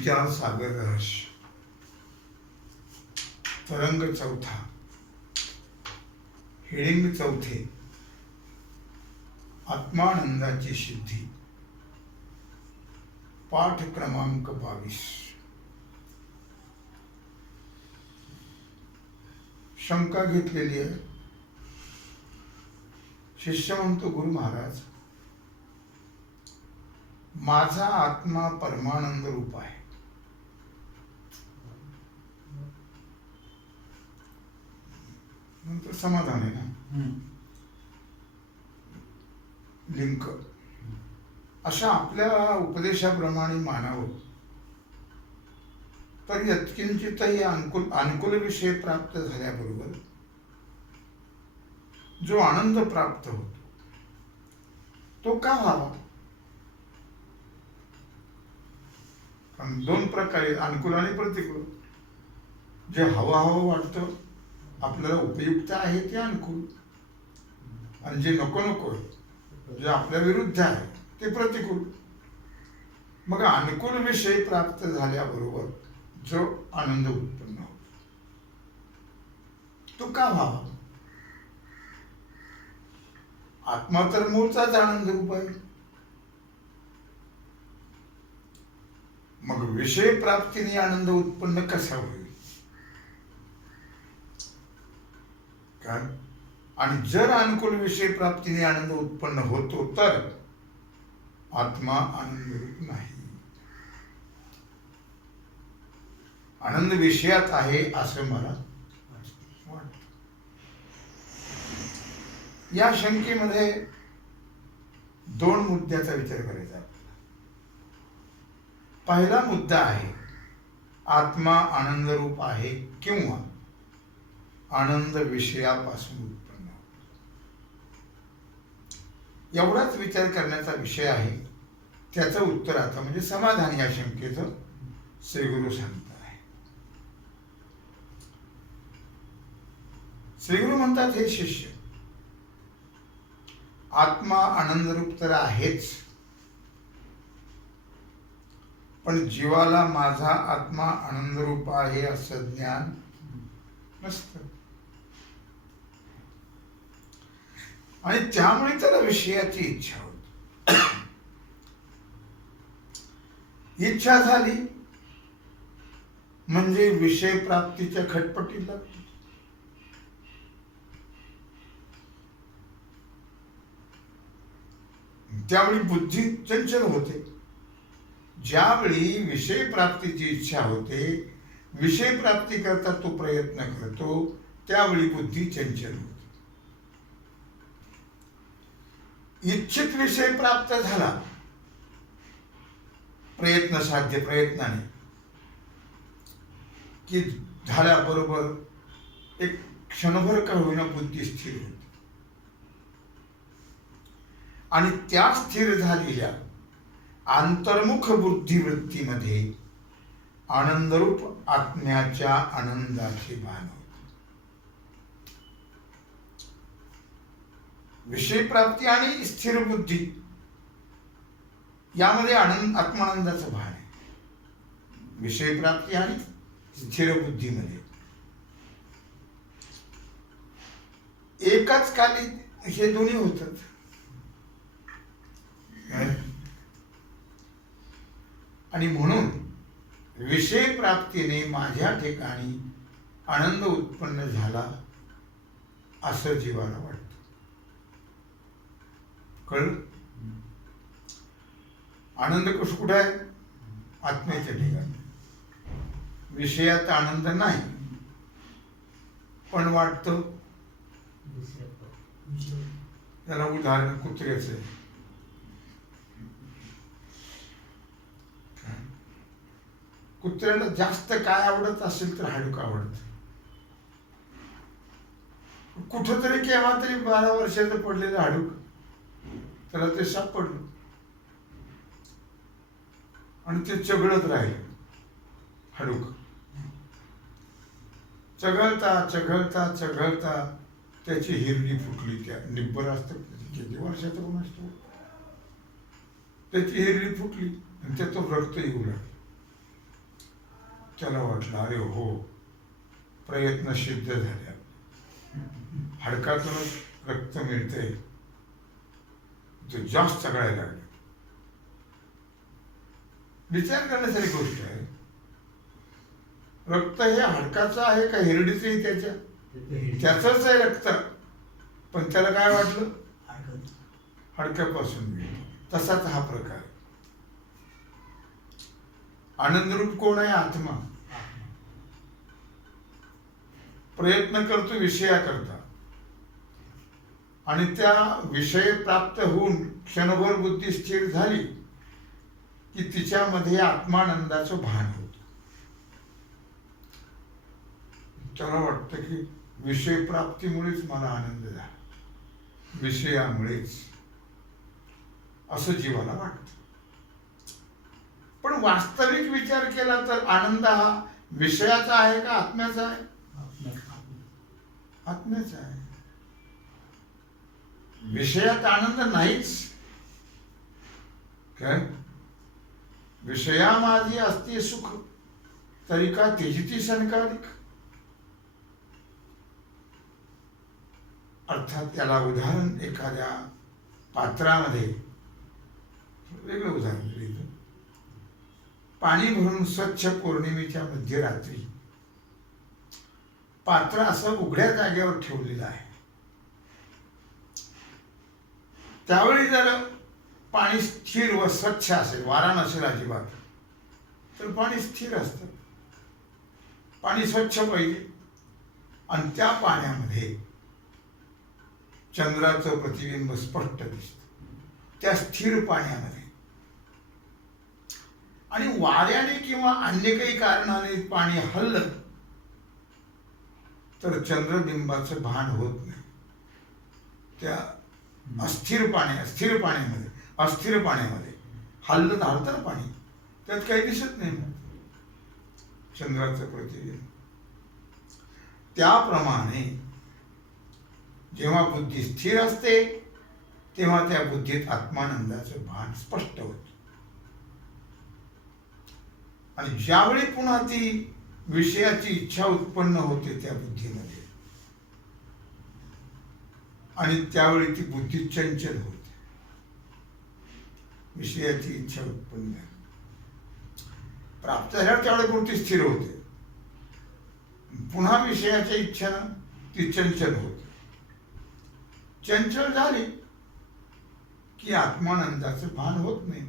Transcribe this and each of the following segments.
विचार सागर रहस्य तरंग चौथा हेडिंग चौथे आत्मानंदाची सिद्धी पाठ क्रमांक 22 शंका घेतलेली आहे. शिष्य म्हणतो गुरु महाराज माझा आत्मा परमानंद रूप आहे. नंतर समाधान आहे ना लिंक अशा आपल्या उपदेशाप्रमाणे मानावं तर यत्किंचितही अनुकूल विषय प्राप्त झाल्याबरोबर जो आनंद प्राप्त होतो तो का व्हावा. कारण दोन प्रकारे अनुकूल आणि प्रतिकूल. जे हवं वाटतं आपल्याला उपयुक्त आहे ते अनुकूल आणि जे नको जे आपल्या विरुद्ध आहे ते प्रतिकूल. मग अनुकूल विषय प्राप्त झाल्याबरोबर जो आनंद उत्पन्न होतो तो का व्हावा. आत्मा तर मूळचाच आनंद रूप आहे. मग विषय प्राप्तीने आनंद उत्पन्न कसा होईल. आणि जर अनुकूल विषय प्राप्तीने आनंद उत्पन्न होतो तर आत्मा आनंद रूप नाही. आनंद विषयात आहे असं मला वाटतं. या शंकेमध्ये दोन मुद्द्याचा विचार करायचा आहे. पहिला मुद्दा आहे आत्मा आनंद रूप आहे किंवा आनंद विषयापासून उत्पन्न होतो. एवढाच विचार करण्याचा विषय आहे. त्याचं उत्तर आता म्हणजे समाधान या शंकेचं श्रीगुरु सांगत आहे. श्रीगुरु म्हणतात हे शिष्य आत्मा आनंद रूप तर आहेच पण जीवाला माझा आत्मा आनंद रूप आहे असं ज्ञान नसतं आणि त्यामुळे त्याला विषयाची इच्छा होती. इच्छा झाली म्हणजे विषय प्राप्तीच्या खटपटीला त्यावेळी बुद्धी चंचल होते. ज्यावेळी विषय प्राप्तीची इच्छा होते विषय प्राप्ती करता तो प्रयत्न करतो त्यावेळी बुद्धी चंचल होते. इच्छित विषय प्राप्त झाला प्रयत्नाने की झाल्याबरोबर एक क्षणभर का होईना बुद्धी स्थिर होते आणि त्या स्थिर झालेल्या अंतर्मुख बुद्धिवृत्तीमध्ये आनंदरूप आत्म्याच्या आनंदाचे भान होते. विषय प्राप्ती आणि स्थिर बुद्धी यामध्ये आत्मानंदाचं भान आहे. विषय प्राप्ती आणि स्थिर बुद्धीमध्ये एकाच काली हे दोन्ही होतात. आणि म्हणून विषय प्राप्तीने माझ्या ठिकाणी आनंद उत्पन्न झाला असं जीवाला वाटतं. कळलं. आनंद कुठं आहे आत्म्याच्या ठिकाणी. विषयात आनंद नाही पण वाटतं. त्याला उदाहरण कुत्र्याचं आहे. कुत्र्याला जास्त काय आवडत असेल तर हाडूक आवडत. कुठंतरी केव्हा तरी 12 वर्षाचं पडलेलं हाडूक त्याला ते सापडलं आणि ते चघळत राहिलं. हाडूक चघळता त्याची हिरडी फुटली. त्या निब्बर असतं किती वर्षाचं कोण असतो त्याची हिरडी फुटली आणि त्यातून रक्त येऊ लागलं. त्याला वाटलं अरे हो, प्रयत्न सिद्ध झाले, हाडकातूनच रक्त मिळते, तो जास्त सगळ्या लागले. विचार करण्यासारी गोष्ट आहे. रक्त हे हाडकाचं आहे का हिरडीचंही त्याचंच आहे रक्त, पण त्याला काय वाटलं हाडक्यापासून मिळतो. तसाच हा प्रकार. आनंदरूप कोण आहे? आत्मा. प्रयत्न करतो विषयाकरता, आणि त्या विषय प्राप्त होऊन क्षणभर बुद्धी स्थिर झाली की तिच्यामध्ये आत्मानंदाचं भान होतं. त्याला वाटतं की विषय प्राप्तीमुळेच मला आनंद झाला, विषयामुळेच, असं जीवाला वाटतं. पण वास्तविक विचार केला तर आनंद हा विषयाचा आहे का आत्म्याचा आहे? आत्म्याचा आहे. विषयात आनंद नाहीच. काय? विषया माझी असते सुख, तरी का तेजिती संकालिक. अर्थात त्याला उदाहरण एखाद्या पात्रामध्ये वेगळं उदाहरण दिलं. पाणी भरून स्वच्छ पौर्णिमेच्या मध्यरात्री पात्र असं उघड्या जागेवर ठेवलेलं आहे. त्यावेळी जर पाणी स्थिर व स्वच्छ असेल, वारा नसेल अजिबात, तर पाणी स्थिर असतं. पाणी स्वच्छ पाहिजे. आणि त्या पाण्यामध्ये चंद्राचं प्रतिबिंब स्पष्ट दिसतं, त्या स्थिर पाण्यामध्ये. आणि वाऱ्याने किंवा अन्य काही कारणाने पाणी हललं तर चंद्रबिंबाचं भान होत नाही. त्या अस्थिर पाण्यामध्ये हल्लं धावतं पाणी, त्यात काही दिसत नाही चंद्राचं प्रतिबिंब. त्याप्रमाणे जेव्हा बुद्धी स्थिर असते तेव्हा त्या बुद्धीत आत्मानंदाचं भान स्पष्ट होतं. आणि ज्यावेळी पुन्हा ती विषयाची इच्छा उत्पन्न होते त्या बुद्धीमध्ये, आणि त्यावेळी ती बुद्धी चंचल होते. विषयाची इच्छा उत्पन्न प्राप्त झाल्यावर त्यावेळी बुद्धी स्थिर होते. पुन्हा विषयाच्या इच्छेनं ती चंचल होते. चंचल झाली की आत्मानंदाचं भान होत नाही.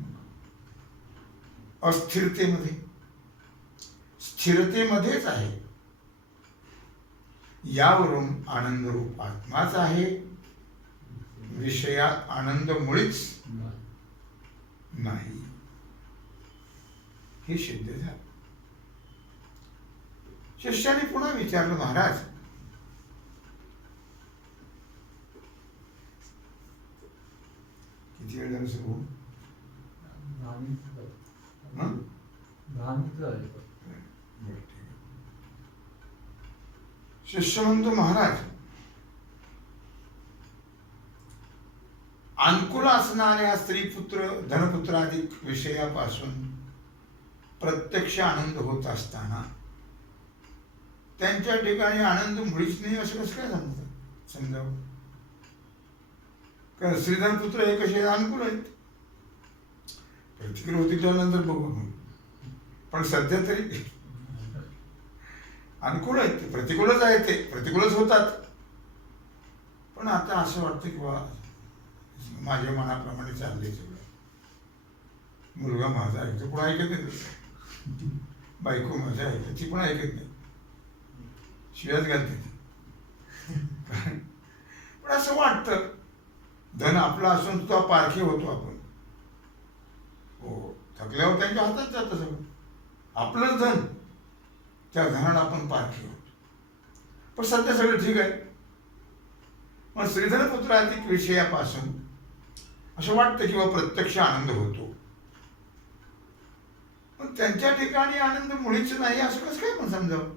अस्थिरतेमध्ये, स्थिरतेमध्येच आहे. यावरून आनंदरूप आत्माच आहे, विषयात आनंद मुळीच नाही, हे सिद्ध झालं. शिष्याने पुन्हा विचारलं, महाराज किती वेळ झालं सुरू? शिष्य म्हणतो, महाराज अनुकूल असणाऱ्या स्त्रीपुत्र धनपुत्राधिक विषयापासून प्रत्यक्ष आनंद होत असताना त्यांच्या ठिकाणी आनंद मुळीच नाही, असं कसं काय समजावं? कारण श्रीधनपुत्र हे कसे अनुकूल आहेत, प्रतिकूल होती त्यानंतर बघू आपण, पण सध्या तरी अनुकूल आहेत. ते प्रतिकूलच आहेत, ते प्रतिकूलच होतात. पण आता असं वाटतं की बा माझ्या मनाप्रमाणे चालले सगळं. मुलगा माझा आहे तो पण ऐकत नाही, बायको माझा आहे ती पण ऐकत नाही, शिव्याच घालते ती. पण असं वाटतं धन आपला असून सुद्धा पारखी होतो आपण. हो, थकल्यावर त्यांच्या हातात जातं सगळं. आपलंच धन, त्या धनाला आपण पारखी होतो. पण सध्या सगळं ठीक आहे. मग श्रीधनपुत्राधिक विषयापासून असं वाटतं किंवा प्रत्यक्ष आनंद होतो, पण त्यांच्या ठिकाणी आनंद मुळीच नाही, असं कसं काय पण समजावं?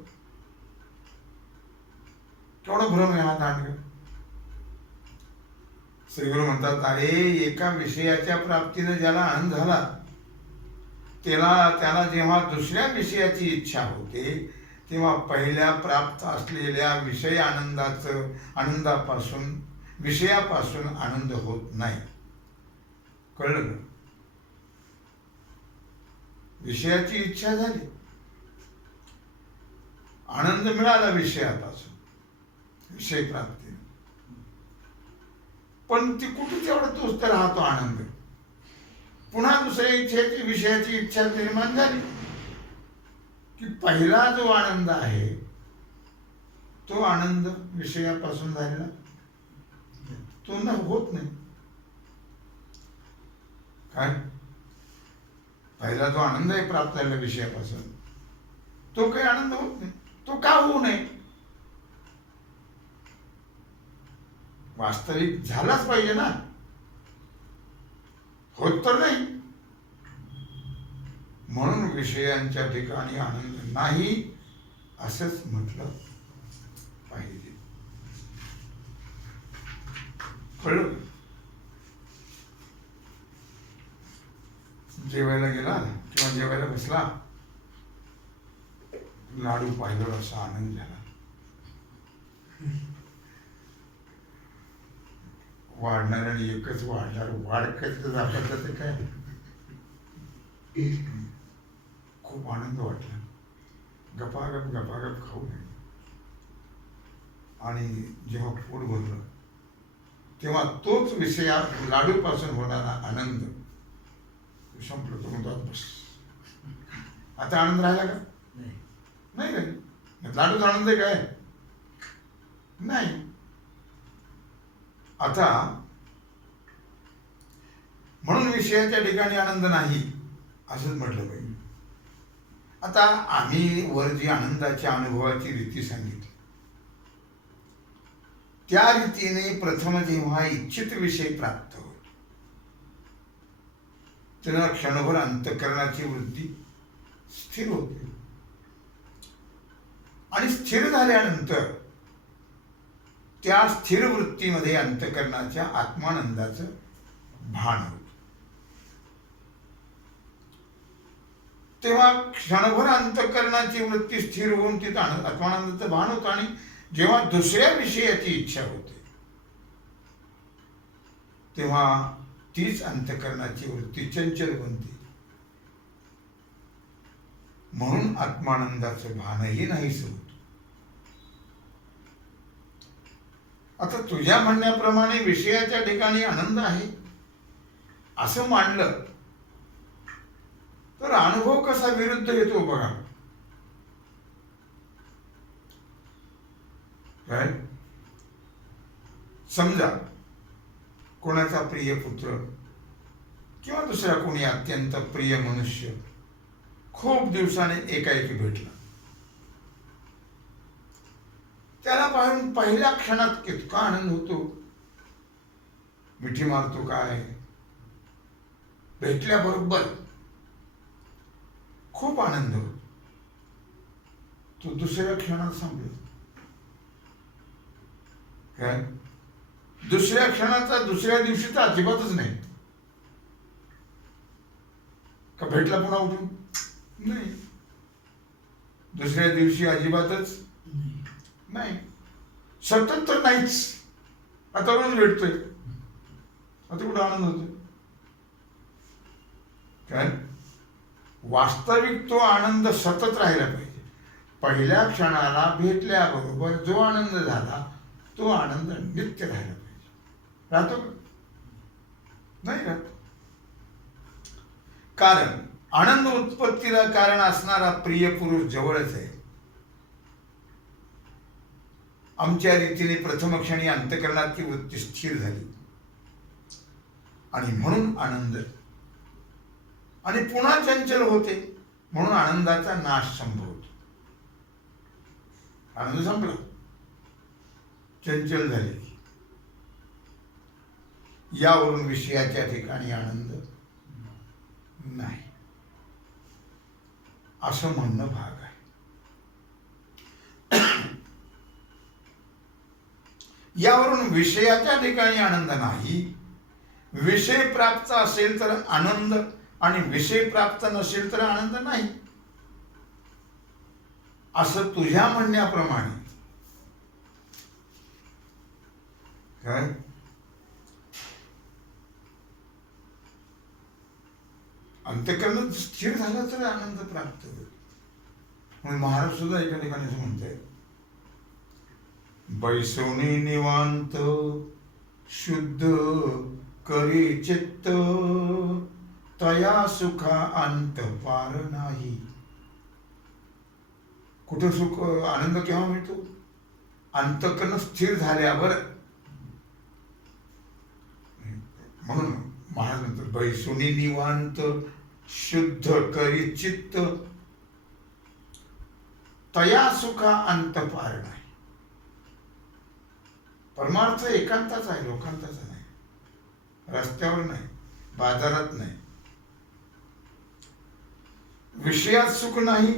केवढा भ्रम आहे हा दांडगा. श्रीगुरु म्हणतात, अरे एका विषयाच्या प्राप्तीने ज्याला आनंद झाला त्याला जेव्हा दुसऱ्या विषयाची इच्छा होते तेव्हा पहिल्या प्राप्त असलेल्या विषय आनंदापासून विषयापासून आनंद होत नाही. कळलं का? विषयाची इच्छा झाली, आनंद मिळाला विषयापासून, विषय प्राप्ती, पण ती कुठे तेवढा तोच तर राहतो आनंद. पुन्हा दुसऱ्या इच्छेची विषयाची इच्छा निर्माण झाली की पहिला जो आनंद आहे तो आनंद विषयापासून झालेला तो न होत नाही. काय पहिला जो आनंद आहे प्राप्त झालेला विषयापासून तो काही आनंद होत नाही. तो का होऊ नये? वास्तविक झालाच पाहिजे ना, होत तर नाही. म्हणून विषयांच्या ठिकाणी आनंद नाही असंच म्हटलं पाहिजे. कळलं? जेवायला गेला किंवा जेवायला बसला, लाडू पाहिल्यावर असा आनंद झाला, वाढणार आणि एकच वाढणार, वाढ कधी दाखवत ते काय, खूप आनंद वाटला. गपागप खाऊ नये. आणि जेव्हा पोट भरलं तेव्हा तोच विषया लाडूपासून होणारा आनंद संपलं. तो म्हणतो बस, आता आनंद राहिला का? नाही राहील. लाडूचा आनंद आहे काय? नाही. आता म्हणून विषयाच्या ठिकाणी आनंद नाही असंच म्हटलं पाहिजे. आता आम्ही वर जी आनंदाच्या अनुभवाची रीती सांगितली त्या रीतीने प्रथम जेव्हा इच्छित विषय प्राप्त होतो तेव्हा क्षणभर अंतःकरणाची वृत्ती स्थिर होते आणि स्थिर झाल्यानंतर त्या स्थिर वृत्तीमध्ये अंतःकरणाच्या आत्मानंदाचं भान होतं. तेव्हा क्षणभर अंतःकरणाची वृत्ती स्थिर होऊन तिथं आत्मानंदाचं भान होतं. आणि जेव्हा दुसऱ्या विषयाची इच्छा होते तेव्हा तीच अंतःकरणाची वृत्ती चंचल बनते. म्हणून आत्मानंदाचं भानही नाहीच होत. आता तुझ्या म्हणण्याप्रमाणे विषयाच्या ठिकाणी आनंद आहे असं मानलं तर अनुभव कसा विरुद्ध येतो बघा. काय समजा कोणाचा प्रिय पुत्र किंवा दुसरा कोणी अत्यंत प्रिय मनुष्य खूप दिवसाने एकाएकी भेटला. त्याला पाहून पहिल्या क्षणात इतका आनंद होतो, मिठी मारतो, काय भेटल्याबरोबर खूप आनंद होतो. तो दुसऱ्या क्षणात संपला. काय दुसऱ्या क्षणाचा दुसऱ्या दिवशीचा अजिबातच नाही. का भेटला पुन्हा उठून? नाही. दुसऱ्या दिवशी अजिबातच नाही. सतत तर नाहीच. आता रोज भेटतोय, आता कुठं आनंद होतो? काय वास्तविक तो आनंद सतत राहिला पाहिजे. पहिल्या क्षणाला भेटल्याबरोबर जो आनंद झाला तो आनंद नित्य राहिला पाहिजे. राहतो का? नाही राहत. कारण आनंद उत्पत्तीला कारण असणारा प्रिय पुरुष जवळच आहे. आमच्या रीतीने प्रथम क्षणी अंतःकरणाची वृत्ती स्थिर झाली आणि म्हणून आनंद आणि पुन्हा चंचल होते. म्हणून आनंदाचा नाश संभवतो. आनंद संपला, चंचल झाले. यावरून विषयाच्या ठिकाणी आनंद नाही असं म्हणणं भाग आहे. यावरून विषयाच्या ठिकाणी आनंद नाही, विषय प्राप्त असेल तर आनंद आणि विषय प्राप्त नसेल तर आनंद नाही, असं तुझ्या म्हणण्याप्रमाणे काय अंतःकरण स्थिर झालं तर आनंद प्राप्त होईल. म्हणून महाराज सुद्धा एका ठिकाणी असं म्हणताय, बैसोनी निवांत शुद्ध करी चित्त, तया सुखा अंत पार नाही. कुठं सुख आनंद केव्हा मिळतो? अंतःकरण स्थिर झाल्यावर. म्हणून महाराज म्हणतात, बैसोनी निवांत शुद्ध करी चित्त, तया सुखा अंत पार नाही. परमार्थ एकांताच आहे, लोकांताचा नाही, रस्त्यावर नाही, बाजारात नाही. विषयात सुख नाही,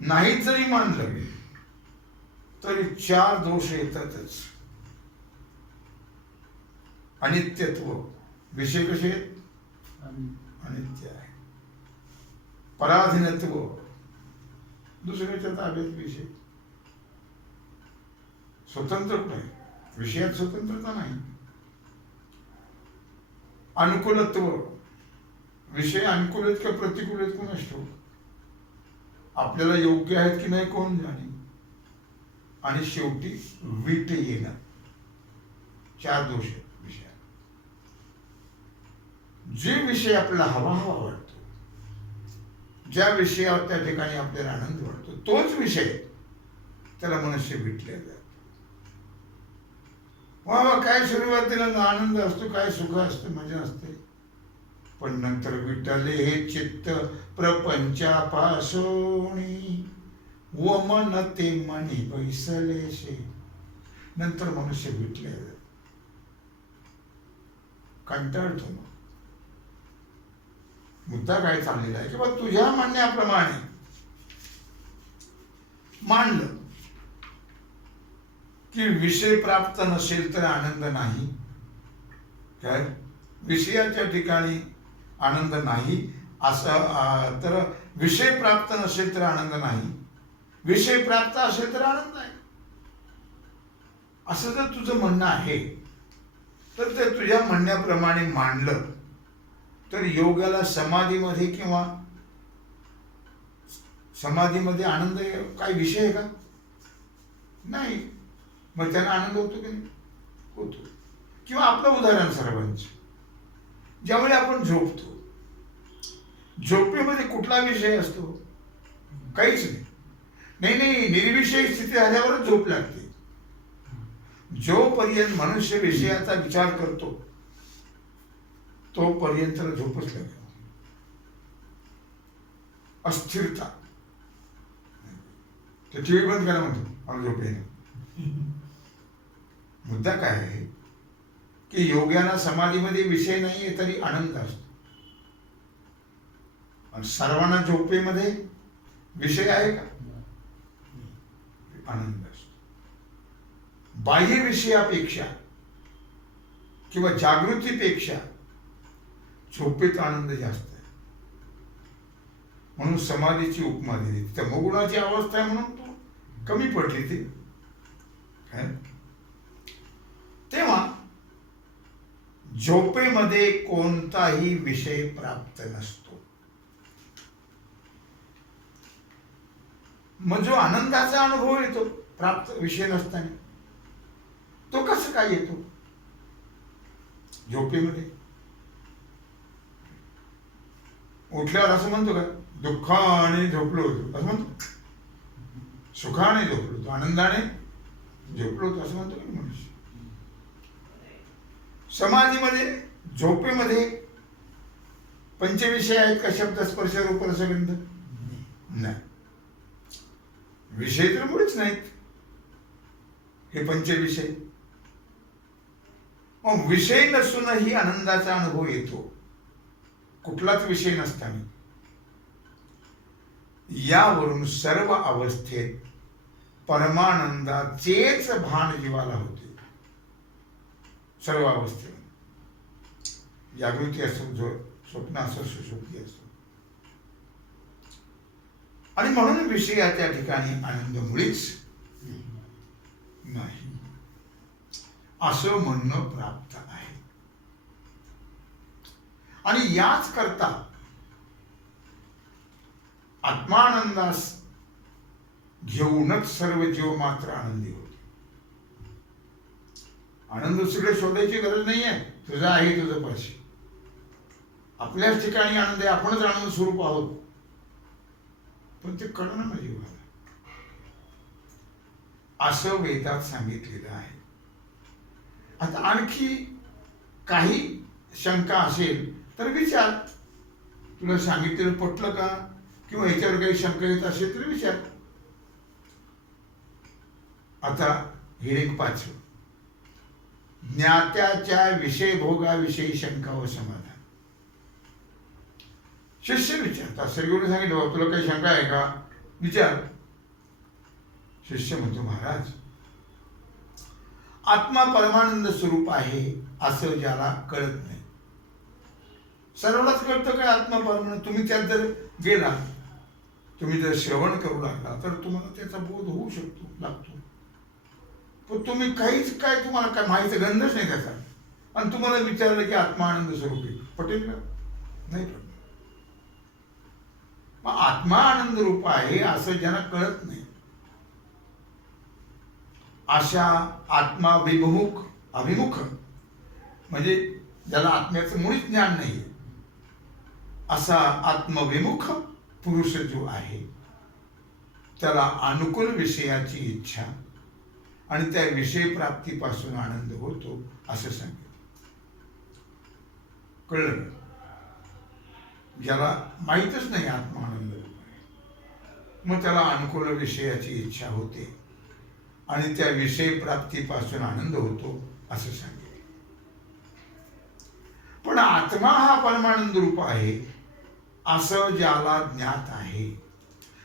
नाही जरी मानलं तरी 4 दोष येतातच. अनित्यत्व, विषय कसे अनित्य आहे. पराधीनत्व, दुसऱ्याच्या ताब्यात विषय. स्वतंत्र नाही, विषयात स्वतंत्रता नाही. अनुकूलत्व, विषय अनुकूल आहेत का प्रतिकूल आहेत कोण असतो, आपल्याला योग्य आहेत की नाही कोण जाणे. आणि शेवटी वीट येणं, 4 दोष आहेत विषयात. जे विषय आपल्याला हवा वाटतो, ज्या विषयावर त्या ठिकाणी आपल्याला आनंद वाटतो, तोच विषय त्याला मनुष्य विटल्या जातो. वा काय सुरुवातीला आनंद असतो, काय सुख असते, मजा असते, पण नंतर विटले हे चित्त प्रपंचापासोणी, व मन ते मनी बैसलेशे. नंतर मनुष्य विटले जातो, कंटाळतो. मग मुद्दा काय चाललेला आहे की बा तुझ्या म्हणण्याप्रमाणे मांडलं की विषय प्राप्त नसेल तर आनंद नाही. काय विषयाच्या ठिकाणी आनंद नाही असं, तर विषय प्राप्त नसेल तर आनंद नाही, विषय प्राप्त असेल तर आनंद आहे, असं जर तुझं म्हणणं आहे तर ते तुझ्या म्हणण्याप्रमाणे मांडलं तर योगाला समाधीमध्ये किंवा समाधीमध्ये आनंद काही विषय आहे का? नाही. मग त्यांना आनंद होतो की नाही? होतो. किंवा आपलं उदाहरण सर्वांचं, ज्यावेळी आपण झोपतो, झोपेमध्ये कुठला विषय असतो? काहीच नाही. नाही, निर्विषय स्थिती झाल्यावरच झोप लागते. जोपर्यंत मनुष्य विषयाचा विचार करतो तोपर्यंत झोपच लागते. अस्थिरता. ते टीव्ही बंद करा म्हणतो, मला झोप येईल. मुद्दा काय आहे की योग्याला समाधीमध्ये विषय नाहीये तरी आनंद असतो, आणि सर्वांना झोपेमध्ये विषय आहे का? आनंद असतो. बाह्य विषयापेक्षा किंवा जागृतीपेक्षा झोपेत आनंद जास्त आहे. म्हणून समाधीची उपमा दिली. तमोगुणाची अवस्था आहे म्हणून तो कमी पडली ती. तेव्हा झोपेमध्ये कोणताही विषय प्राप्त नसतो. मग जो आनंदाचा अनुभव येतो प्राप्त विषय नसताना, तो कसं काय येतो? झोपेमध्ये उठल्यावर असं म्हणतो का दुःखाने झोपलो होतो, असं म्हणतो? सुखाने झोपलो होतो, आनंदाने झोपलो होतो असं म्हणतो की मनुष्य? समाधीमध्ये झोपेमध्ये पंचविषय आहेत का? शब्द स्पर्श रूप रसगंध नाही. विषय तर मुळीच नाहीत हे पंचविषय. मग विषय नसूनही आनंदाचा अनुभव येतो, कुठलाच विषय नसताना. यावरून सर्व अवस्थेत परमानंदाचेच भान जीवाला होते. सर्व अवस्थेत जागृती असो, स्वप्न असं सुशोभी असतं. आणि म्हणून विषयाच्या ठिकाणी आनंद मुळीच नाही असं म्हणणं प्राप्त आहे. आणि याच करता आत्मानंदास घेऊनच सर्व जीव मात्र आनंदी होते. आनंद दुसरीकडे शोधायची गरज नाही आहे. तुझा आहे तुझं पाशी. आपल्याच ठिकाणी आनंद आहे. आपणच आनंद स्वरूप आहोत. पण ते कळणं ना जीवाला. असं वेदात सांगितलेलं आहे. आता आणखी काही शंका असेल तर विचार. तुला सांगितलेलं पटलं का, किंवा याच्यावर काही शंका येत असेल तर विचार. आता हे एक 5. ज्ञात्याच्या विषय भोगाविषयी शंका व समाधान. शिष्य विचारतात. सद्गुरूने सांगितलं बाबा तुला काही शंका आहे का, विचार. शिष्य म्हणतो महाराज, आत्मा परमानंद स्वरूप आहे असं ज्याला कळत नाही. सर्वांनाच कळतं काय आत्मा परमानंद. तुम्ही त्यात जर गेला, तुम्ही जर श्रवण करू लागला तर तुम्हाला त्याचा बोध होऊ शकतो, लागतो. पण तुम्ही काहीच काय तुम्हाला काय माहिती गंधच नाही त्याचा, आणि तुम्हाला विचारलं की आत्मा आनंद स्वरूप आहे, पटेल का? नाही पटेल. मग आत्मा आनंद रूप आहे असं ज्यांना कळत नाही, अशा आत्मा अभिमुख म्हणजे ज्याला आत्म्याचं मुळीच ज्ञान नाही, असा आत्मविमुख पुरुष जो आहे त्याला अनुकूल विषयाची इच्छा आणि त्या विषय प्राप्तीपासून आनंद होतो असं सांगितलं. कळलं? ज्याला माहीतच नाही आत्मा आनंद रूप आहे, मग त्याला अनुकूल विषयाची इच्छा होते आणि त्या विषय प्राप्तीपासून आनंद होतो असं सांगितलं. पण आत्मा हा परमानंद रूप आहे असं ज्याला ज्ञात आहे.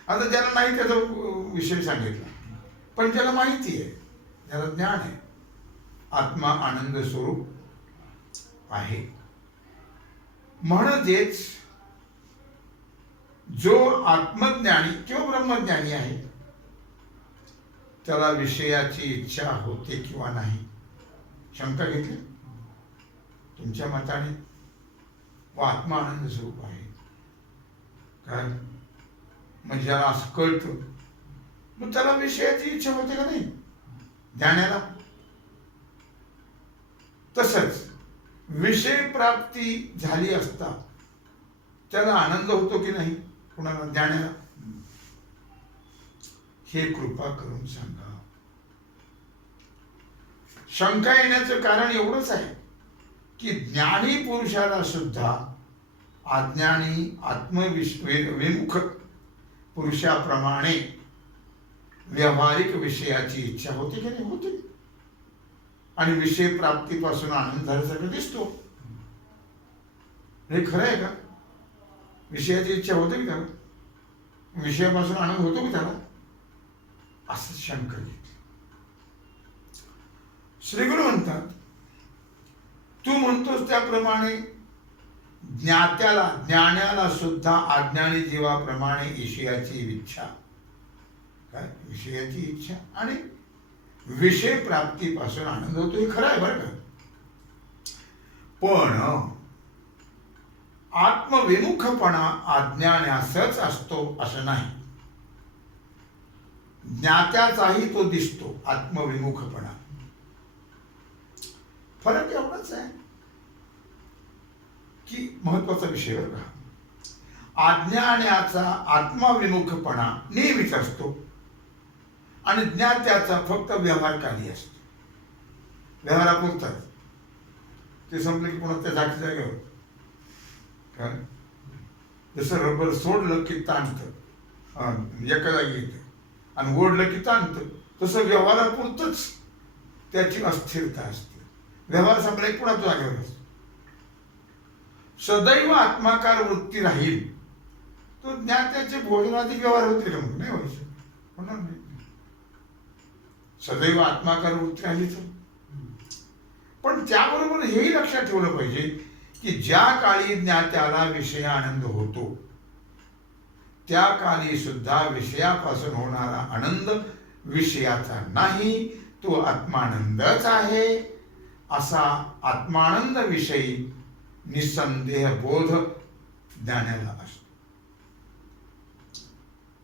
आता ज्याला नाही त्याचा विषय सांगितला, पण ज्याला माहिती आहे, ज्याला ज्ञान आहे, आत्मा आनंद स्वरूप आहे. म्हणजेच जो आत्मज्ञानी किंवा ब्रह्मज्ञानी आहे त्याला विषयाची इच्छा होते किंवा नाही. शंका घेतली तुमच्या मताने व आत्मा आनंद स्वरूप आहे काय, म्हणजे ज्याला असं कळतं मग त्याला विषयाची इच्छा होते का नाही जाण्याला. तसंच विषय प्राप्ती झाली असता त्याला आनंद होतो की नाही कुणाला जाण्याला, हे कृपा करून सांगा. शंका येण्याचं कारण एवढंच आहे की ज्ञानी पुरुषाला सुद्धा अज्ञानी आत्मविमुख पुरुषाप्रमाणे व्यावहारिक विषयाची इच्छा होते की नाही, होते. आणि विषय प्राप्तीपासून आनंद झाल्यासारखं दिसतो. हे खरं आहे का? विषयाची इच्छा होते की त्याला, विषयापासून आनंद होतो की त्याला, असं शंका घेतली. श्रीगुरु म्हणतात तू म्हणतोस त्याप्रमाणे ज्ञान्याला सुद्धा अज्ञानी जीवाप्रमाणे विषयाची इच्छा, काय विषयाची इच्छा आणि विषय प्राप्तीपासून आनंद होतो, हे खरं आहे बरं का. पण आत्मविमुखपणा अज्ञानासच असतो असं नाही. ज्ञात्याचाही तो दिसतो आत्मविमुखपणा. फरक एवढाच आहे की महत्वाचा विषय बरं का, अज्ञानाचा आत्मविमुखपणा नेहमीच असतो आणि ज्ञात्याचा फक्त व्यवहारकारी असतो, व्यवहारापुरताच. ते संपलं की पुन्हा त्या जागी जागेवर काय, जसं रबर सोडलं की ताणतं, एका जागी येतं, आणि ओढलं की ताणतं, तसं व्यवहारापुरतच त्याची अस्थिरता असते. व्यवहार संपला की पुन्हा तो जागेवर असतो. सदैव आत्माकार वृत्ती राहील तो ज्ञात्याचे भोजनादी व्यवहार होतील का? नाही व्हायचे, होणार नाही. सदैव आत्माकार वृत्ती राहिली तर. पण त्याबरोबर हेही लक्षात ठेवलं पाहिजे की ज्या काळी ज्ञात्याला विषयानंद होतो त्या काली सुद्धा विषयापासून होणारा आनंद विषयाचा नाही, तो आत्मानंदच आहे, असा आत्मानंद विषयी निसंदेह बोध ज्ञानाला असतो.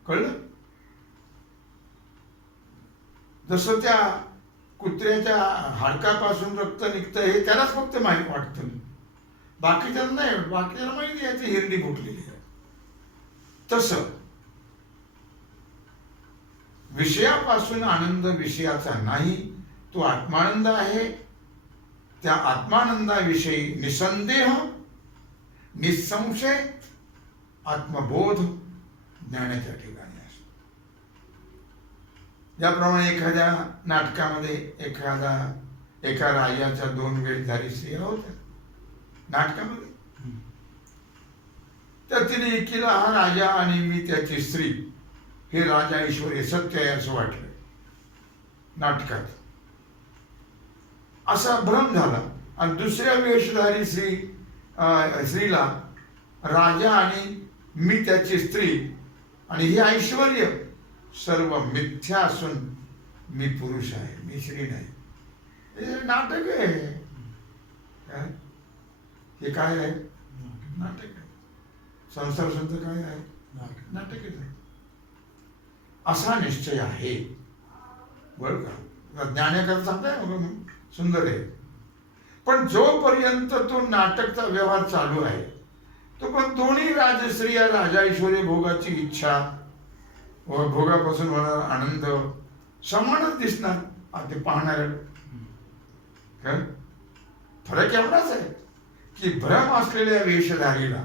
कळलं? जसं त्या कुत्र्याच्या हाडकापासून रक्त निघतं हे त्यालाच फक्त माहीत वाटतं, बाकीच्याला नाही. बाकीच्याला माहिती याची हिरडी फुटलेली आहे. तसं विषयापासून आनंद विषयाचा नाही, तो आत्मानंद आहे. त्या आत्मानंदाविषयी निसंदेह निसंशय आत्मबोध ज्ञानाच्या ठिकाणी असतो. ज्याप्रमाणे एखाद्या नाटकामध्ये एका राजाच्या 2 वेशधारी स्त्रिया होत्या नाटकामध्ये. तर तिने एकीला हा राजा आणि मी त्याची स्त्री हे राजा ईश्वर सत्य आहे असं वाटलं नाटकात. असा भ्रम झाला. आणि दुसऱ्या वेशधारी स्त्रीला राजा आणि मी त्याची स्त्री आणि हे ऐश्वर्य सर्व मिथ्या असून मी पुरुष आहे, मी स्त्री नाही. हे नाटक आहे. हे काय आहे? नाटक आहे. संसार संत काय आहे? नाटक आहे. असा निश्चय आहे. बरं का? ज्ञानाकरता सांगताय सुंदर आहे. पण जोपर्यंत तो नाटकचा व्यवहार चालू आहे तो पण दोन्ही राजश्रिया राजा ऐश्वर्य भोगाची इच्छा व भोगापासून होणारा आनंद समानच दिसणार ते पाहणार. फरक एवढाच आहे की भ्रम असलेल्या वेशधारीला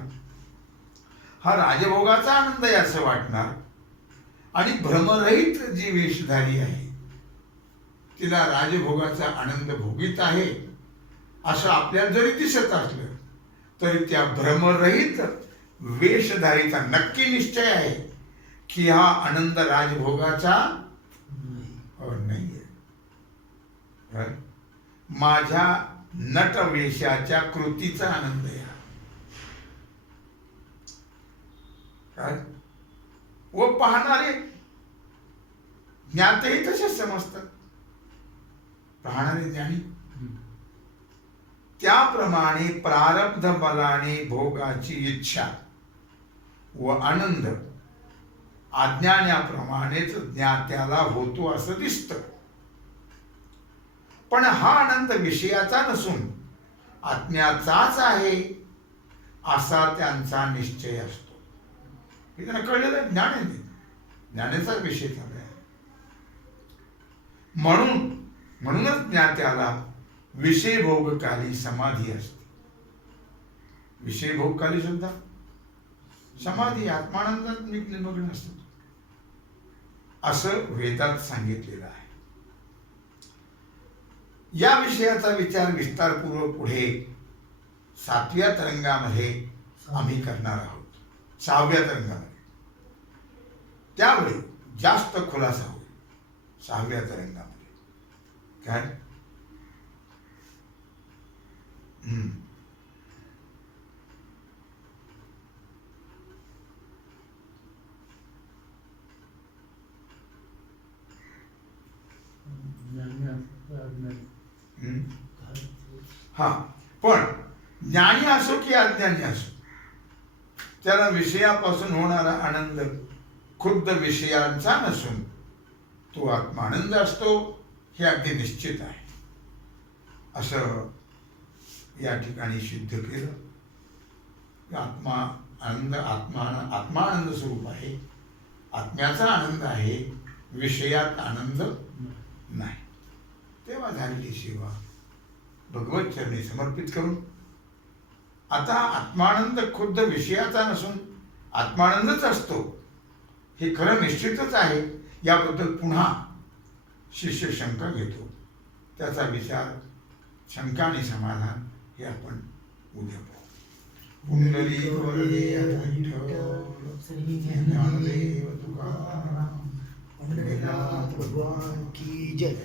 हा राजभोगाचा आनंद आहे असं वाटणार आणि भ्रमरहित जी वेशधारी आहे तिला राजभोगाचा आनंद भोगीत आहे असं आपल्याला जरी दिसत असलं तरी त्या भ्रमरहित वेशधारीचा नक्की निश्चय आहे की हा आनंद राजभोगाचा नाहीये. माझ्या नटवेशाच्या कृतीचा आनंद आहे. काय व पाहणारे ज्ञातेही तसेच समजतात. पाहणारे ज्ञानी त्याप्रमाणे प्रारब्ध बलाने भोगाची इच्छा व आनंद अज्ञानाप्रमाणेच ज्ञात्याला होतो असं दिसतं. पण हा आनंद विषयाचा नसून आत्म्याचाच आहे असा त्यांचा निश्चय असतो. हे त्यांना कळलेलं ज्ञान आहे. ज्ञानाचाच विषय चालू आहे. म्हणूनच ज्ञात्याला विषय भोगकाली समाधी असते. विषय भोगकाली सुद्धा समाधी आत्मानंदात निमग्न असतो असं वेदात सांगितलेलं आहे. या विषयाचा विचार विस्तारपूर्वक पुढे 7व्या तरंगामध्ये आम्ही करणार आहोत. 6व्या तरंगामध्ये त्यावेळी जास्त खुलासा होईल. 6व्या तरंगामध्ये काय हा. पण ज्ञानी असो की अज्ञानी असो त्याला विषयापासून होणारा आनंद खुद्द विषयांचा नसून तो आत्मानंद असतो हे अगदी निश्चित आहे असं या ठिकाणी सिद्ध केलं. आत्मा आनंद आत्मानंद स्वरूप आहे. आत्म्याचा आनंद आहे, विषयात आनंद नाही. तेव्हा झालेली सेवा भगवत चरणी समर्पित करून आता आत्मानंद खुद्द विषयाचा नसून आत्मानंदच असतो हे खरं निश्चितच आहे याबद्दल पुन्हा शिष्य शंका घेतो. त्याचा विचार शंका आणि समाधान हे आपण उद्या पाहू. पुंडलिक वरदे श्री ज्ञानदेव तुकाराम भगवान की जय.